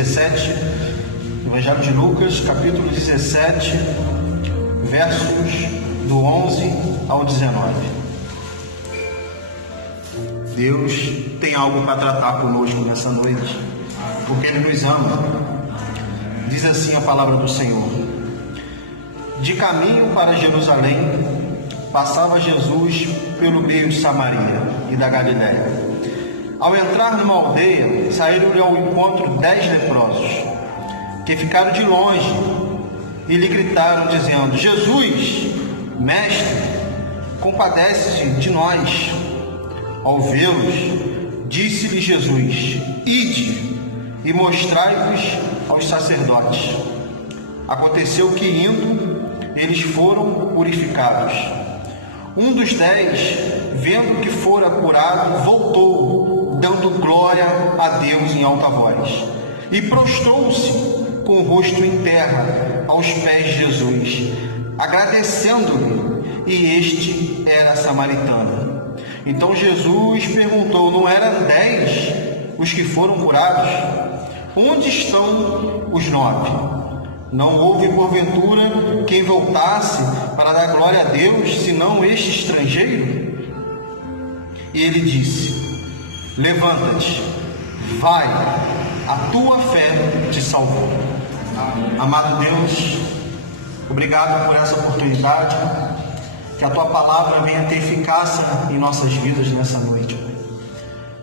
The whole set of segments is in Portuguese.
17, Evangelho de Lucas, capítulo 17, versos do 11 ao 19. Deus tem algo para tratar conosco nessa noite, porque Ele nos ama. Diz assim a palavra do Senhor: de caminho para Jerusalém, passava Jesus pelo meio de Samaria e da Galiléia. Ao entrar numa aldeia, saíram-lhe ao encontro 10 leprosos, que ficaram de longe e lhe gritaram, dizendo: Jesus, mestre, compadece-te de nós. Ao vê-los, disse-lhe Jesus: ide e mostrai-vos aos sacerdotes. Aconteceu que, indo, eles foram purificados. Um dos 10, vendo que fora curado, voltou, dando glória a Deus em alta voz, e prostrou-se com o rosto em terra aos pés de Jesus, agradecendo-lhe, e este era samaritano. Então Jesus perguntou: não eram 10 os que foram curados? Onde estão os 9? Não houve, porventura, quem voltasse para dar glória a Deus, senão este estrangeiro? E ele disse: levanta-te, vai, a tua fé te salvou. Amado Deus, obrigado por essa oportunidade, que a tua palavra venha ter eficácia em nossas vidas nessa noite.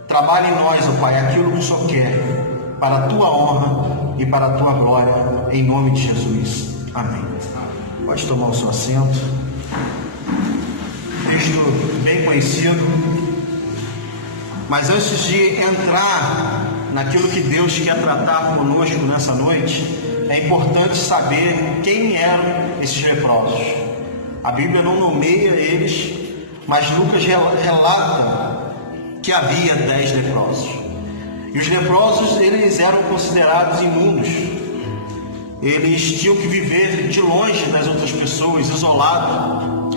Trabalhe em nós, ó Pai, aquilo que o Senhor quer, para a tua honra e para a tua glória, em nome de Jesus. Amém. Pode tomar o seu assento. Texto bem conhecido, mas antes de entrar naquilo que Deus quer tratar conosco nessa noite, é importante saber quem eram esses leprosos. A Bíblia não nomeia eles, mas Lucas relata que havia 10 leprosos. E os leprosos, eles eram considerados imundos. Eles tinham que viver de longe das outras pessoas, isolados,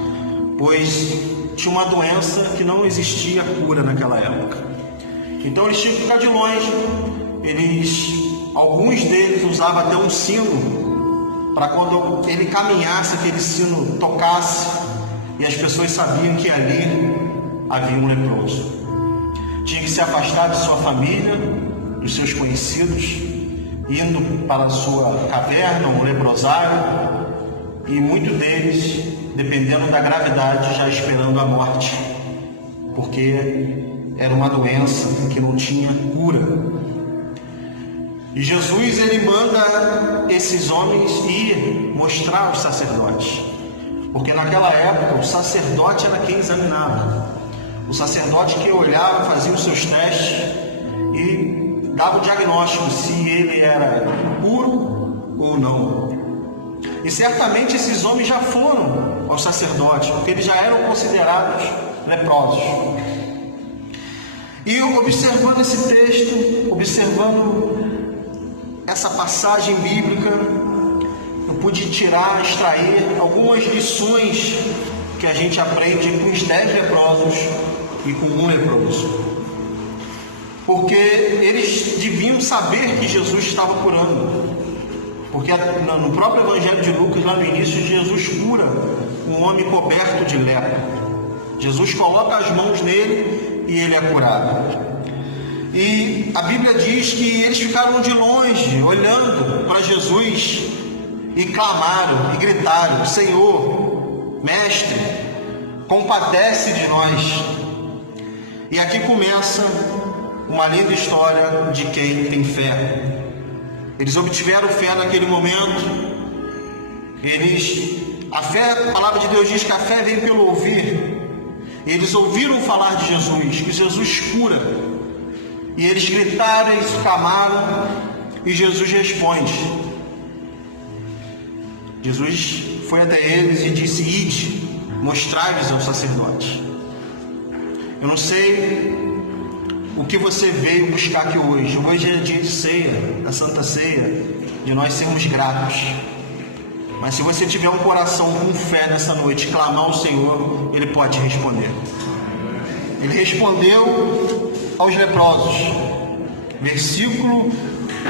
pois tinha uma doença que não existia cura naquela época. Então eles tinham que ficar de longe. Alguns deles usavam até um sino, para quando ele caminhasse, aquele sino tocasse, e as pessoas sabiam que ali havia um leproso. Tinha que se afastar de sua família, dos seus conhecidos, indo para a sua caverna, um leprosário, e muitos deles, dependendo da gravidade, já esperando a morte, porque era uma doença que não tinha cura. E Jesus, ele manda esses homens ir mostrar aos sacerdotes, porque naquela época o sacerdote era quem examinava. O sacerdote que olhava, fazia os seus testes e dava o diagnóstico se ele era puro ou não. E certamente esses homens já foram aos sacerdotes, porque eles já eram considerados leprosos. E observando esse texto, observando essa passagem bíblica, eu pude extrair algumas lições que a gente aprende com os 10 leprosos e com um leproso. Porque eles deviam saber que Jesus estava curando. Porque no próprio Evangelho de Lucas, lá no início, Jesus cura um homem coberto de lepra. Jesus coloca as mãos nele e ele é curado. E a Bíblia diz que eles ficaram de longe, olhando para Jesus, e clamaram e gritaram: Senhor, mestre, compadece de nós. E aqui começa uma linda história de quem tem fé. Eles obtiveram fé naquele momento. A palavra de Deus diz que a fé vem pelo ouvir. Eles ouviram falar de Jesus, que Jesus cura. E eles gritaram e exclamaram, e Jesus responde. Jesus foi até eles e disse: ide, mostrai-vos aos sacerdotes. Eu não sei o que você veio buscar aqui hoje. Hoje é dia de ceia, da Santa Ceia, de nós sermos gratos. Mas se você tiver um coração com fé nessa noite, clamar ao Senhor, Ele pode responder. Ele respondeu aos leprosos. Versículo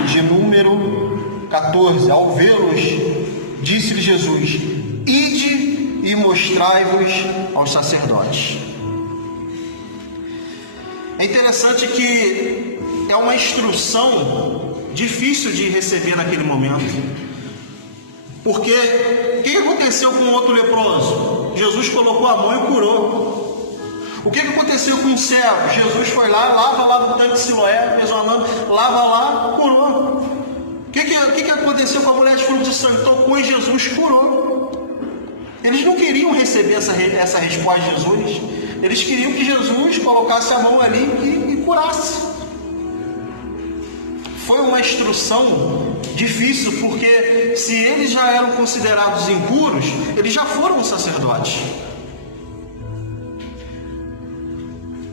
de número 14. Ao vê-los, disse-lhe Jesus: ide e mostrai-vos aos sacerdotes. É interessante que é uma instrução difícil de receber naquele momento. Porque o que aconteceu com o outro leproso? Jesus colocou a mão e curou. O que aconteceu com o cego? Jesus foi lá, lava lá no tanque de Siloé, fez uma lâmpada, lava lá, curou. O que aconteceu com a mulher de fluxo de sangue? Tocou e Jesus curou. Eles não queriam receber essa resposta de Jesus. Eles queriam que Jesus colocasse a mão ali e curasse. Foi uma instrução difícil, porque se eles já eram considerados impuros, eles já foram sacerdotes.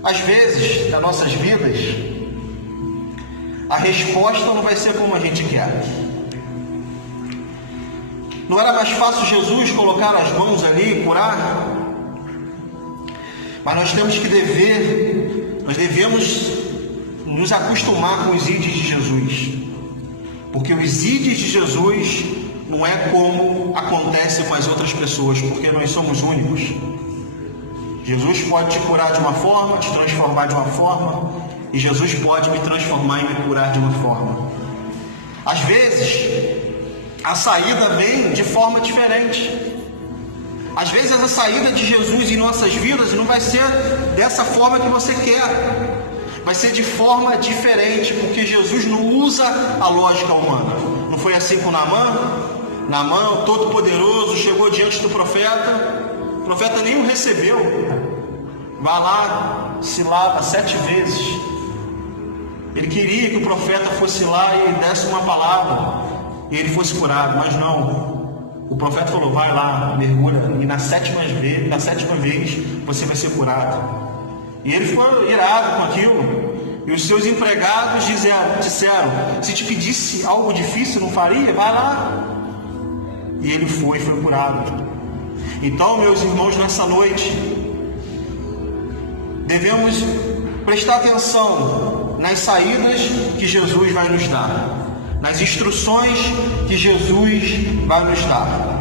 Às vezes, nas nossas vidas, a resposta não vai ser como a gente quer. Não era mais fácil Jesus colocar as mãos ali e curar? Mas nós devemos nos acostumar com os ides de Jesus, porque os ides de Jesus não é como acontece com as outras pessoas, porque nós somos únicos. Jesus pode te curar de uma forma, te transformar de uma forma, e Jesus pode me transformar e me curar de uma forma. Às vezes a saída vem de forma diferente. Às vezes a saída de Jesus em nossas vidas não vai ser dessa forma que você quer. Vai ser de forma diferente, porque Jesus não usa a lógica humana. Não foi assim com Naamã? Naamã, o Todo-Poderoso, chegou diante do profeta. O profeta nem o recebeu. Vai lá, se lava 7 vezes. Ele queria que o profeta fosse lá e desse uma palavra e ele fosse curado, mas não. O profeta falou: vai lá, mergulha, e na sétima vez você vai ser curado. E ele foi irado com aquilo. E os seus empregados disseram: se te pedisse algo difícil, não faria? Vai lá. E ele foi curado. Então, meus irmãos, nessa noite, devemos prestar atenção nas saídas que Jesus vai nos dar, nas instruções que Jesus vai nos dar.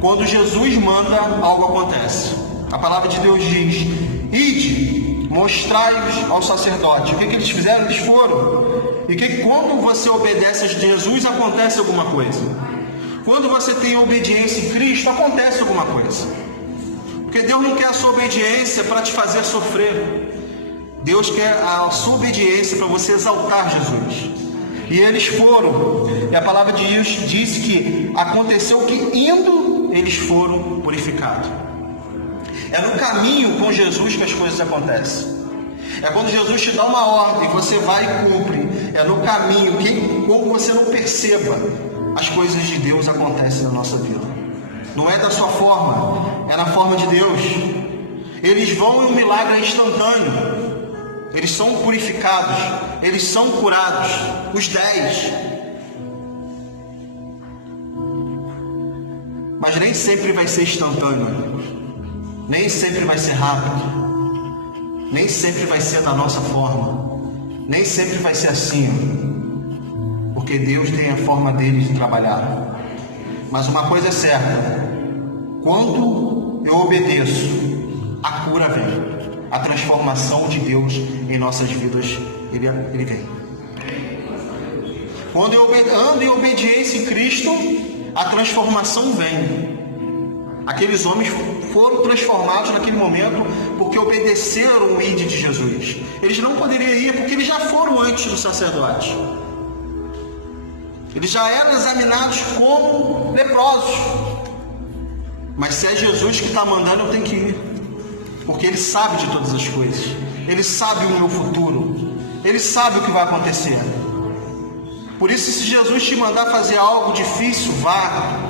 Quando Jesus manda, algo acontece. A palavra de Deus diz: ide, mostrai-vos ao sacerdote. O que eles fizeram? Eles foram. E quando você obedece a Jesus, acontece alguma coisa. Quando você tem obediência em Cristo, acontece alguma coisa. Porque Deus não quer a sua obediência para te fazer sofrer. Deus quer a sua obediência para você exaltar Jesus. E eles foram. E a palavra de Deus diz que aconteceu que indo, eles foram purificados. É no caminho com Jesus que as coisas acontecem. É quando Jesus te dá uma ordem, você vai e cumpre. É no caminho que, como você não perceba, as coisas de Deus acontecem na nossa vida. Não é da sua forma, é na forma de Deus. Eles vão e o milagre é instantâneo. Eles são purificados, eles são curados, os 10. Mas nem sempre vai ser instantâneo, nem sempre vai ser rápido, nem sempre vai ser da nossa forma, nem sempre vai ser assim, porque Deus tem a forma dele de trabalhar. Mas uma coisa é certa: quando eu obedeço, a cura vem. A transformação de Deus em nossas vidas, ele vem. Quando eu ando em obediência em Cristo, a transformação vem. Aqueles homens foram transformados naquele momento porque obedeceram o ídolo de Jesus. Eles não poderiam ir porque eles já foram antes do sacerdote. Eles já eram examinados como leprosos. Mas se é Jesus que está mandando, eu tenho que ir. Porque Ele sabe de todas as coisas. Ele sabe o meu futuro. Ele sabe o que vai acontecer. Por isso, se Jesus te mandar fazer algo difícil, vá.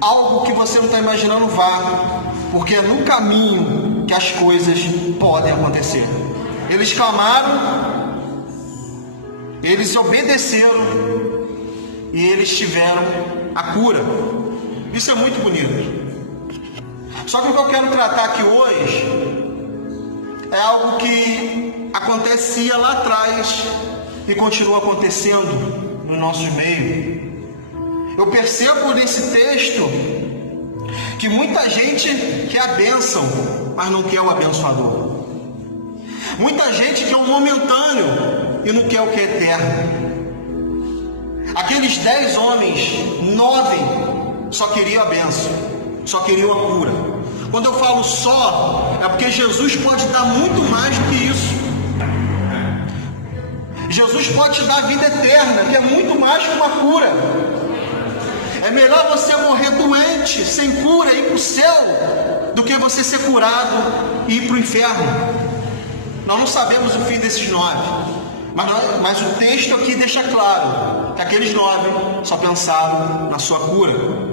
Algo que você não está imaginando, vá. Porque é no caminho que as coisas podem acontecer. Eles clamaram, eles obedeceram e eles tiveram a cura. Isso é muito bonito. Só que o que eu quero tratar aqui hoje é algo que acontecia lá atrás, e continua acontecendo no nosso meio. Eu percebo nesse texto que muita gente quer a bênção, mas não quer o abençoador. Muita gente quer o momentâneo e não quer o que é eterno. Aqueles 10 homens, 9 só queriam a bênção, só queriam a cura. Quando eu falo só, é porque Jesus pode dar muito mais do que isso. Jesus pode te dar a vida eterna, que é muito mais que uma cura. É melhor você morrer doente, sem cura, e ir para o céu, do que você ser curado e ir para o inferno. Nós não sabemos o fim desses 9, mas o texto aqui deixa claro que aqueles 9 só pensaram na sua cura.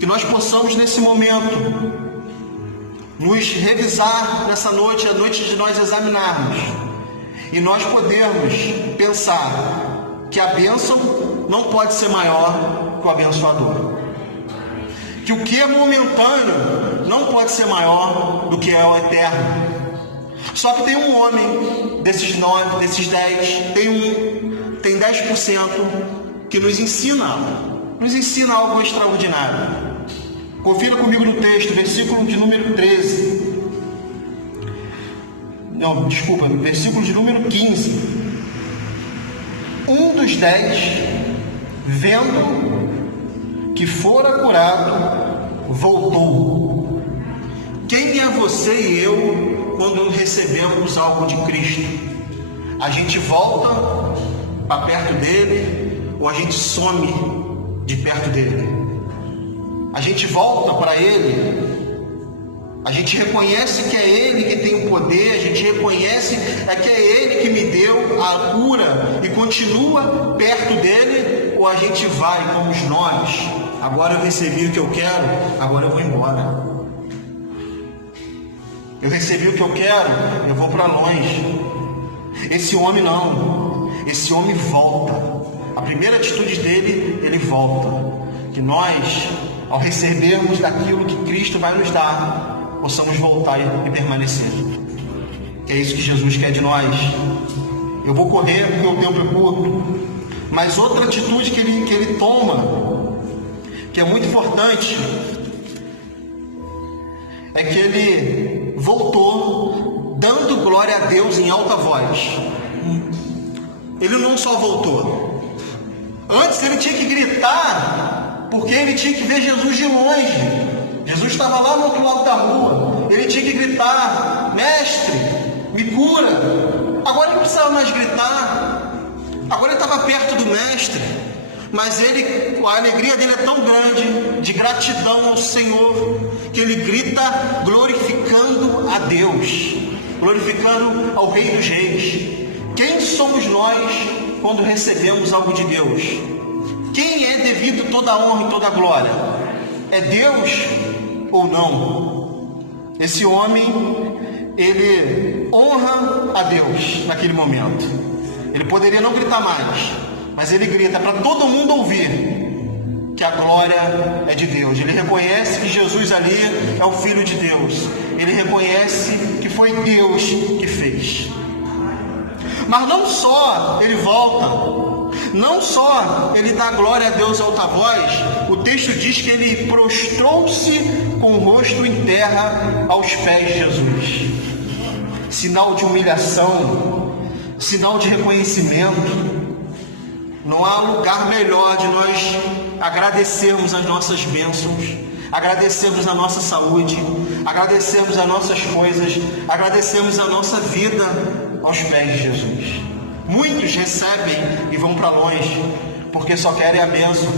Que nós possamos nesse momento nos revisar nessa noite, a noite de nós examinarmos, e nós podermos pensar que a bênção não pode ser maior que o abençoador, que o que é momentâneo não pode ser maior do que é o eterno. Só que tem um homem desses 9, desses 10, tem 10% que nos ensina algo extraordinário. Confira comigo no texto, versículo de número 13. Não, desculpa, versículo de número 15. Um dos 10, vendo que fora curado, voltou. Quem é você e eu quando recebemos algo de Cristo? A gente volta para perto dele ou a gente some de perto dele? A gente volta para ele, a gente reconhece que é ele que tem o poder, a gente reconhece que é ele que me deu a cura e continua perto dele, ou a gente vai como os 9, agora eu recebi o que eu quero, agora eu vou embora. Eu recebi o que eu quero, eu vou para longe. Esse homem não, esse homem volta. A primeira atitude dele, ele volta. Que nós, ao recebermos daquilo que Cristo vai nos dar, possamos voltar e permanecer. Que é isso que Jesus quer de nós. Eu vou correr porque o tempo é curto, mas outra atitude que ele toma, que é muito importante, é que ele voltou dando glória a Deus em alta voz. Ele não só voltou, antes ele tinha que gritar, porque ele tinha que ver Jesus de longe. Jesus estava lá no outro lado da rua, ele tinha que gritar: mestre, me cura. Agora ele não precisava mais gritar, agora ele estava perto do mestre, mas a alegria dele é tão grande, de gratidão ao Senhor, que ele grita glorificando a Deus, glorificando ao Rei dos Reis. Quem somos nós quando recebemos algo de Deus? Quem é devido toda a honra e toda a glória? É Deus ou não? Esse homem, ele honra a Deus naquele momento. Ele poderia não gritar mais, mas ele grita para todo mundo ouvir que a glória é de Deus. Ele reconhece que Jesus ali é o Filho de Deus. Ele reconhece que foi Deus que fez. Mas não só ele volta, não só ele dá glória a Deus alta voz, o texto diz que ele prostrou-se com o rosto em terra aos pés de Jesus. Sinal de humilhação, sinal de reconhecimento. Não há lugar melhor de nós agradecermos as nossas bênçãos, agradecermos a nossa saúde, agradecermos as nossas coisas, agradecermos a nossa vida aos pés de Jesus. Muitos recebem e vão para longe, porque só querem a bênção.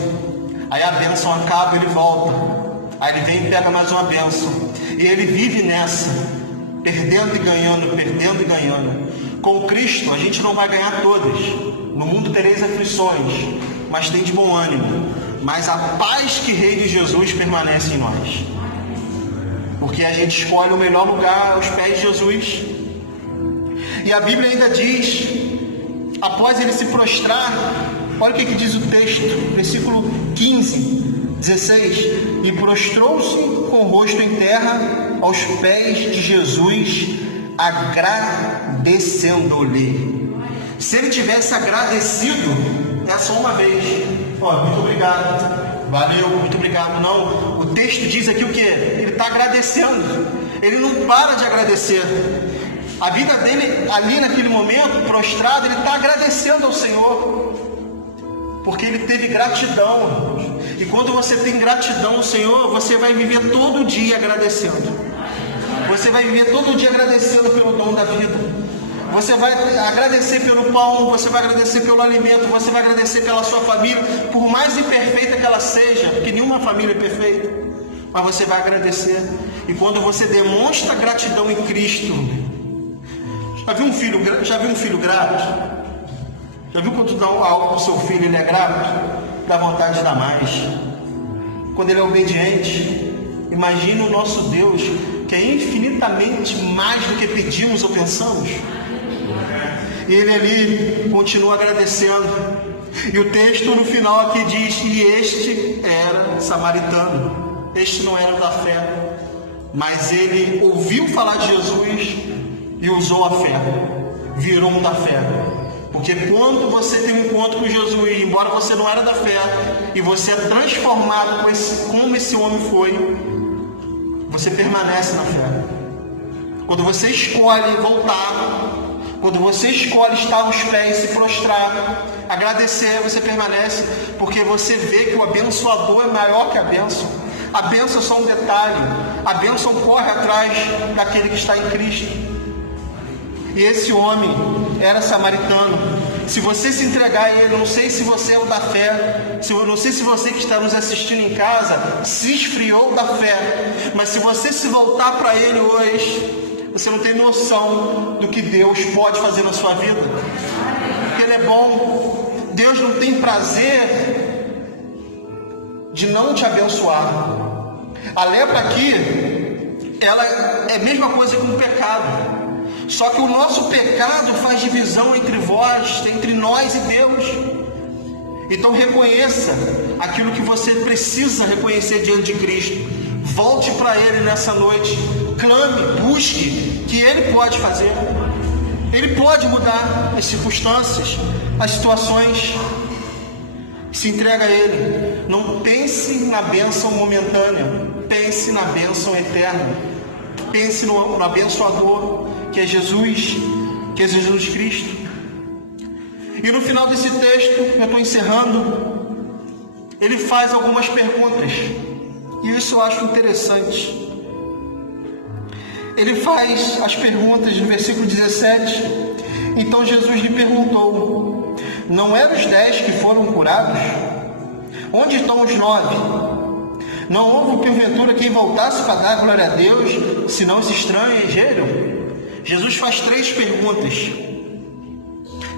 Aí a bênção acaba, ele volta. Aí ele vem e pega mais uma bênção. E ele vive nessa, perdendo e ganhando, perdendo e ganhando. Com Cristo a gente não vai ganhar todas. No mundo tereis aflições, mas tem de bom ânimo. Mas a paz que reina em Jesus permanece em nós. Porque a gente escolhe o melhor lugar aos pés de Jesus. E a Bíblia ainda diz, após ele se prostrar, olha o que diz o texto, versículo 15, 16: e prostrou-se com o rosto em terra aos pés de Jesus, agradecendo-lhe. Se ele tivesse agradecido, é só uma vez. Muito obrigado, valeu, muito obrigado. Não, o texto diz aqui o que? Ele está agradecendo. Ele não para de agradecer. A vida dele, ali naquele momento, prostrado, ele está agradecendo ao Senhor. Porque ele teve gratidão. E quando você tem gratidão ao Senhor, você vai viver todo dia agradecendo. Você vai viver todo dia agradecendo pelo dom da vida. Você vai agradecer pelo pão, você vai agradecer pelo alimento, você vai agradecer pela sua família, por mais imperfeita que ela seja, porque nenhuma família é perfeita, mas você vai agradecer. E quando você demonstra gratidão em Cristo, já viu um filho grato? Já viu quando tu dá algo para o seu filho, ele é grato? Dá vontade de dar mais. Quando ele é obediente, imagina o nosso Deus, que é infinitamente mais do que pedimos ou pensamos. E ele ali continua agradecendo. E o texto no final aqui diz: e este era samaritano. Este não era da fé, mas ele ouviu falar de Jesus e usou a fé, virou um da fé. Porque quando você tem um encontro com Jesus, embora você não era da fé, e você é transformado como esse homem foi, você permanece na fé. Quando você escolhe voltar, quando você escolhe estar aos pés, se prostrar, agradecer, você permanece, porque você vê que o abençoador é maior que a bênção. A bênção é só um detalhe, a bênção corre atrás daquele que está em Cristo. E esse homem era samaritano. Se você se entregar a ele, não sei se você é o da fé, não sei se você que está nos assistindo em casa se esfriou da fé, mas se você se voltar para ele hoje, você não tem noção do que Deus pode fazer na sua vida, porque ele é bom. Deus não tem prazer de não te abençoar. A lepra aqui, ela é a mesma coisa que um pecado. Só que o nosso pecado faz divisão entre nós e Deus. Então reconheça aquilo que você precisa reconhecer diante de Cristo. Volte para Ele nessa noite. Clame, busque, que Ele pode fazer. Ele pode mudar as circunstâncias, as situações. Se entrega a Ele. Não pense na bênção momentânea. Pense na bênção eterna. Pense no abençoador, que é Jesus Cristo. E no final desse texto, eu estou encerrando, ele faz algumas perguntas, e isso eu acho interessante. Ele faz as perguntas no versículo 17. Então Jesus lhe perguntou: não eram os 10 que foram curados? Onde estão os 9? Não houve porventura quem voltasse para dar glória a Deus, senão esse estrangeiro? Jesus faz 3 perguntas.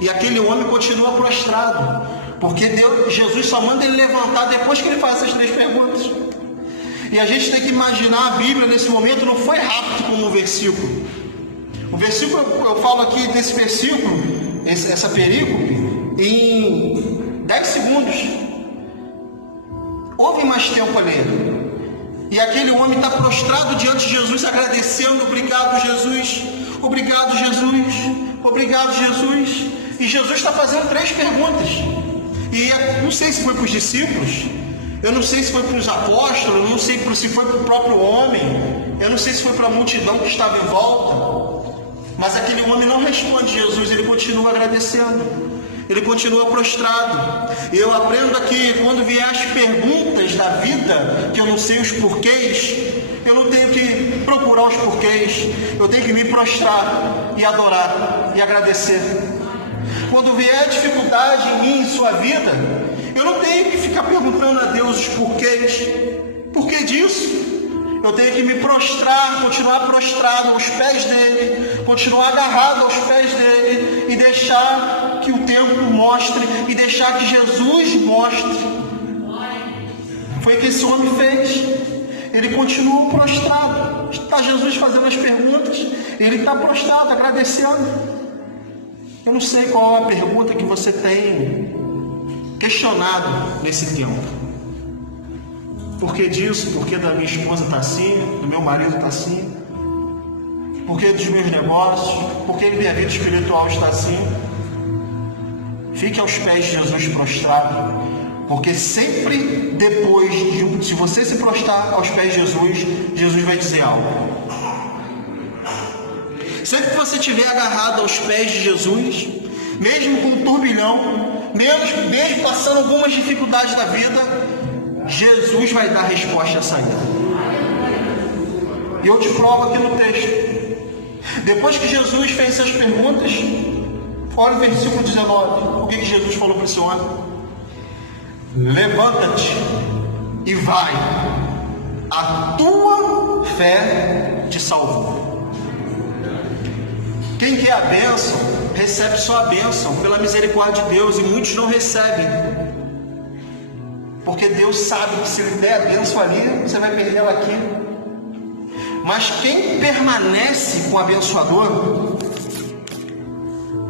E aquele homem continua prostrado, porque Jesus só manda ele levantar depois que ele faz essas 3 perguntas. E a gente tem que imaginar, a Bíblia nesse momento não foi rápido como um versículo. O versículo, eu falo aqui desse versículo, essa perícope, em 10 segundos. Houve mais tempo ali. E aquele homem está prostrado diante de Jesus, agradecendo: obrigado, Jesus, obrigado, Jesus, obrigado, Jesus. E Jesus está fazendo 3 perguntas. E não sei se foi para os discípulos, eu não sei se foi para os apóstolos, eu não sei se foi para o próprio homem, eu não sei se foi para a multidão que estava em volta. Mas aquele homem não responde Jesus, ele continua agradecendo. Ele continua prostrado. E eu aprendo aqui, quando vier as perguntas da vida, que eu não sei os porquês, eu não tenho que procurar os porquês, eu tenho que me prostrar e adorar e agradecer. Quando vier a dificuldade em mim, em sua vida, eu não tenho que ficar perguntando a Deus os porquês. Por que disso? Eu tenho que me prostrar, continuar prostrado aos pés dele, continuar agarrado aos pés dele e deixar que o tempo mostre, e deixar que Jesus mostre. Foi o que esse homem fez. Ele continua prostrado. Está Jesus fazendo as perguntas, ele está prostrado, agradecendo. Eu não sei qual é a pergunta que você tem questionado nesse tempo. Por que disso? Por que da minha esposa está assim? Do meu marido está assim? Por que dos meus negócios? Por que minha vida espiritual está assim? Fique aos pés de Jesus prostrado, porque sempre depois, se você se prostrar aos pés de Jesus, Jesus vai dizer algo. Sempre que você estiver agarrado aos pés de Jesus, mesmo com um turbilhão, mesmo passando algumas dificuldades da vida, Jesus vai dar resposta à saída. E eu te provo aqui no texto. Depois que Jesus fez essas perguntas, olha o versículo 19. O que Jesus falou para esse homem? Levanta-te e vai, a tua fé te salvou. Quem quer a bênção, recebe só a bênção pela misericórdia de Deus, e muitos não recebem, porque Deus sabe que se Ele der a bênção ali, você vai perder ela aqui. Mas quem permanece com o abençoador,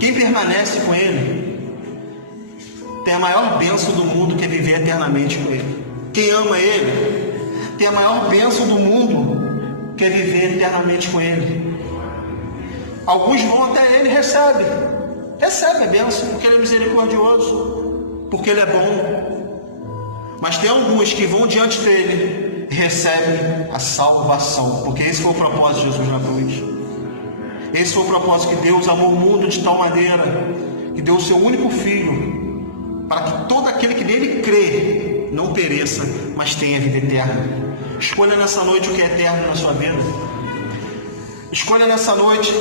quem permanece com Ele, tem a maior bênção do mundo, que é viver eternamente com Ele. Quem ama Ele, tem a maior bênção do mundo, que é viver eternamente com Ele. Alguns vão até Ele e recebem a bênção, porque Ele é misericordioso, porque Ele é bom. Mas tem alguns que vão diante dEle e recebem a salvação, porque esse foi o propósito de Jesus na cruz. Esse foi o propósito, que Deus amou o mundo de tal maneira que deu o seu único Filho, para que todo aquele que nele crê não pereça, mas tenha vida eterna. Escolha nessa noite o que é eterno na sua vida. Escolha nessa noite.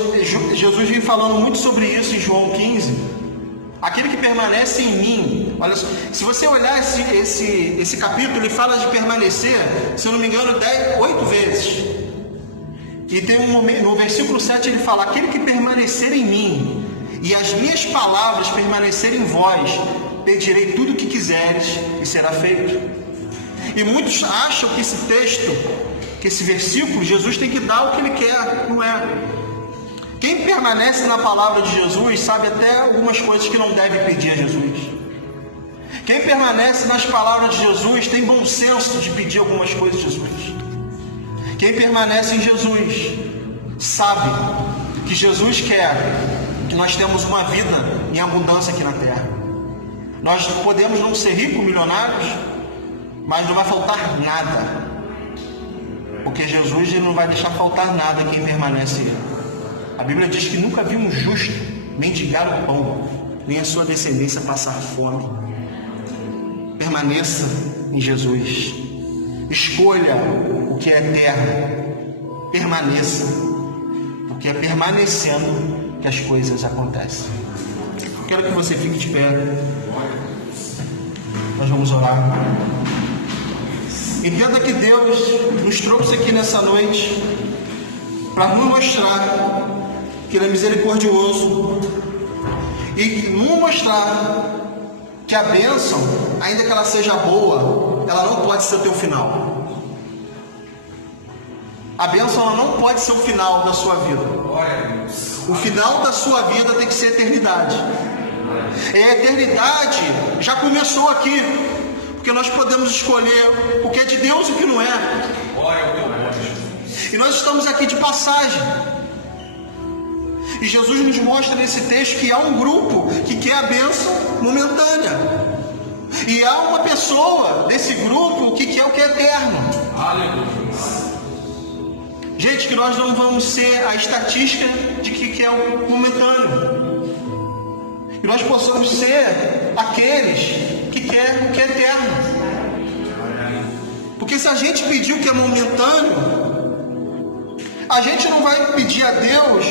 Jesus vem falando muito sobre isso em João 15. Aquele que permanece em mim. Olha só, se você olhar esse capítulo, ele fala de permanecer, se eu não me engano, 8 vezes. E tem um momento, no versículo 7 ele fala: aquele que permanecer em mim e as minhas palavras permanecerem em vós, pedirei tudo o que quiseres e será feito. E muitos acham que esse texto, que esse versículo, Jesus tem que dar o que Ele quer. Não é. Quem permanece na palavra de Jesus sabe até algumas coisas que não deve pedir a Jesus. Quem permanece nas palavras de Jesus tem bom senso de pedir algumas coisas a Jesus. Quem permanece em Jesus sabe que Jesus quer que nós temos uma vida em abundância aqui na terra. Nós podemos não ser ricos, milionários, mas não vai faltar nada, porque Jesus, Ele não vai deixar faltar nada a quem permanece nele. A Bíblia diz que nunca viu um justo mendigar o pão, nem a sua descendência passar fome. Permaneça em Jesus. Escolha o que é eterno. Permaneça, porque é permanecendo que as coisas acontecem. Eu quero que você fique de pé. Nós vamos orar. Entenda que Deus nos trouxe aqui nessa noite para nos mostrar que Ele é misericordioso e nos mostrar que a bênção, ainda que ela seja boa, ela não pode ser o teu final. A bênção, ela não pode ser o final da sua vida. O final da sua vida tem que ser a eternidade. E a eternidade já começou aqui, porque nós podemos escolher o que é de Deus e o que não é. E nós estamos aqui de passagem. E Jesus nos mostra nesse texto que há um grupo que quer a bênção momentânea, e há uma pessoa desse grupo que quer o que é eterno. Aleluia. Gente, que nós não vamos ser a estatística de que quer o momentâneo, que nós possamos ser aqueles que quer o que é eterno. Porque se a gente pedir o que é momentâneo, a gente não vai pedir a Deus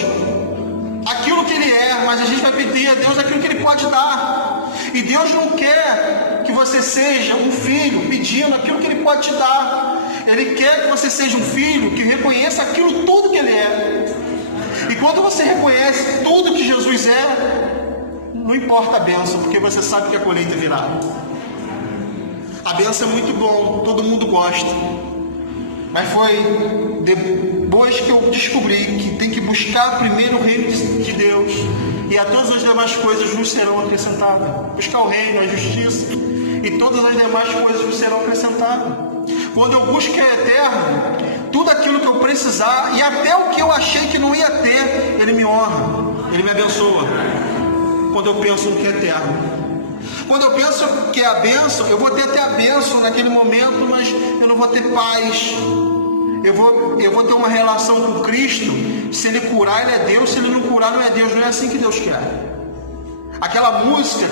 aquilo que Ele é, mas a gente vai pedir a Deus aquilo que Ele pode dar. E Deus não quer que você seja um filho pedindo aquilo que Ele pode te dar. Ele quer que você seja um filho que reconheça aquilo tudo que Ele é. E quando você reconhece tudo que Jesus é, não importa a bênção, porque você sabe que a colheita virá. A bênção é muito bom, todo mundo gosta. Mas foi depois que eu descobri que tem que buscar primeiro o reino de Deus, e a todas as demais coisas nos serão acrescentadas. Buscar o reino, a justiça, e todas as demais coisas nos serão acrescentadas. Quando eu busco o que é eterno, tudo aquilo que eu precisar, e até o que eu achei que não ia ter, Ele me honra, Ele me abençoa. Quando eu penso no que é eterno. Quando eu penso que é a bênção, eu vou ter até a bênção naquele momento, mas eu não vou ter paz. Eu vou ter uma relação com Cristo. Se Ele curar, Ele é Deus. Se Ele não curar, não é Deus. Não é assim que Deus quer. Aquela música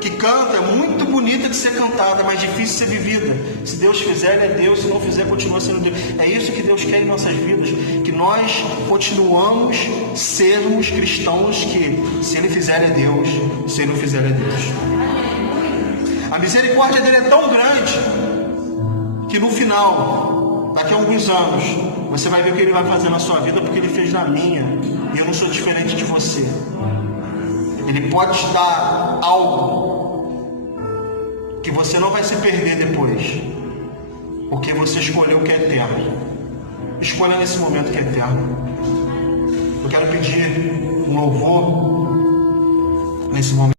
que canta é muito bonita de ser cantada, mas difícil de ser vivida. Se Deus fizer, Ele é Deus. Se não fizer, continua sendo Deus. É isso que Deus quer em nossas vidas. Que nós continuamos sermos cristãos que, se Ele fizer, é Deus. Se Ele não fizer, é Deus. A misericórdia dele é tão grande que no final, daqui a alguns anos, você vai ver o que Ele vai fazer na sua vida, porque Ele fez na minha. E eu não sou diferente de você. Ele pode te dar algo que você não vai se perder depois, porque você escolheu o que é eterno. Escolha nesse momento que é eterno. Eu quero pedir um louvor nesse momento.